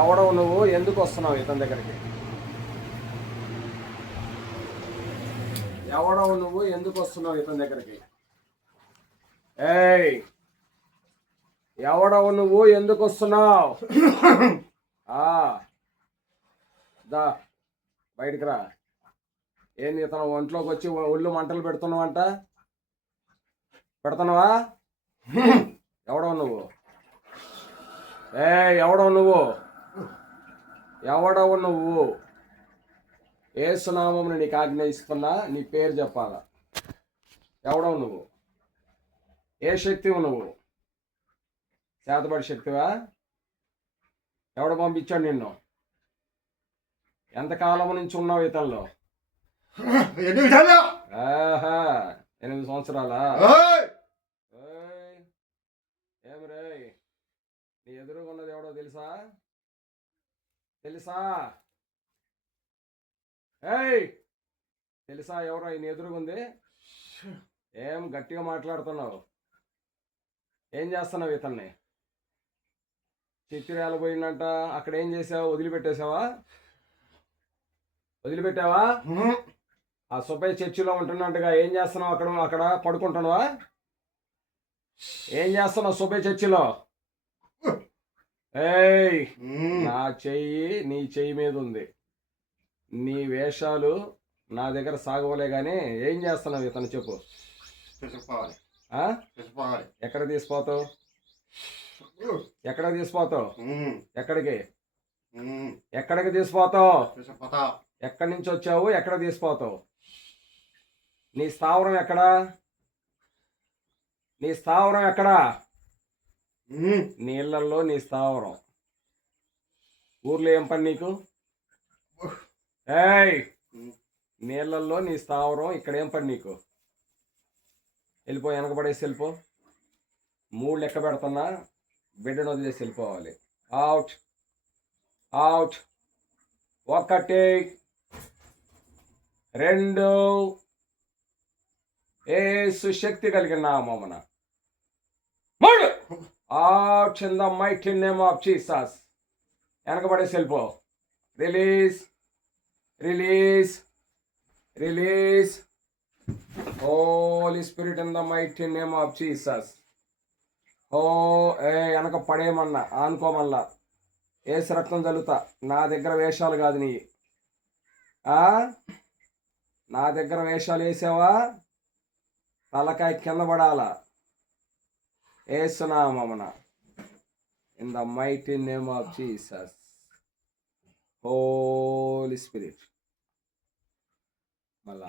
ఎవడవు నువ్వు? ఎందుకు వస్తున్నావు ఇతని దగ్గరికి? ఎవడవు నువ్వు? ఎందుకు వస్తున్నావు ఇతని దగ్గరికి? ఏయ్, ఎవడవు నువ్వు? ఎందుకు వస్తున్నావు? దా బయటికి రా. ఏంది ఇతను ఒంట్లోకి వచ్చి ఒళ్ళు మంటలు పెడుతున్నావంట? పెడుతున్నావా? ఎవడవు నువ్వు? ఎవడవు నువ్వు? ఎవడవు నువ్వు? యేసునామమున నీకు ఆజ్ఞయిస్తున్నా, నీ పేరు చెప్పాలా. ఎవడవు నువ్వు? ఏ శక్తివు నువ్వు? చేతబడి శక్తివా? ఎవడు పంపించాడు నిన్ను? ఎంతకాలం నుంచి ఉన్నావు ఇతనిలో? 8 సంవత్సరాలా? ఏమి రే, నీ ఎదురుగా ఉన్నది ఎవడో తెలుసా? తెలుసా ఎవరో నీ ఎదురుగుంది? ఏం గట్టిగా మాట్లాడుతున్నావు? ఏం చేస్తున్నావు ఇతన్ని? చిత్తిరేల పోయిందంట, అక్కడ ఏం చేసావు? వదిలిపెట్టావా? ఆ సుబ్బయ్య చర్చిలో ఉంటున్నట్టుగా ఏం చేస్తున్నావు? అక్కడ పడుకుంటున్నావా? ఏం చేస్తున్నావు సుబ్బయ్య చర్చిలో? నా చెయ్యి నీ చెయ్యి మీద ఉంది. నీ వేషాలు నా దగ్గర సాగవలే గాని ఏం చేస్తున్నావు ఇతను? చెప్పు. ఎక్కడ తీసిపోతావు? ఎక్కడికి తీసిపోతావు? ఎక్కడి నుంచి వచ్చావు? ఎక్కడ తీసిపోతావు? నీ స్థావరం ఎక్కడా? నీళ్ళల్లో నీ స్థావరం. ఊర్లో ఏం పని నీకు? నీళ్ళల్లో నీ స్థావరం, ఇక్కడ ఏం పని నీకు? వెళ్ళిపో, వెనకబడేసి వెళ్ళిపో. 3 లెక్క పెడుతున్నా, బిడ్డను వదిలేసి వెళ్ళిపోవాలి. అవుట్. 1 2 యేసు శక్తి కలిగిన నామమున 3 out in the mighty name of Jesus. వెనకబడేసి వెళ్ళిపో. Release holy spirit in the mighty name of Jesus. వెనక పడేయమన్నా, ఆనుకోమల్లా. ఏసు రక్తం చల్లుతా. నా దగ్గర వేషాలు కాదు నీ. నా దగ్గర వేషాలు వేసావా, తలకాయ కింద పడాలా. యేసునామమున in the mighty name of Jesus. Holy spirit మళ్ళా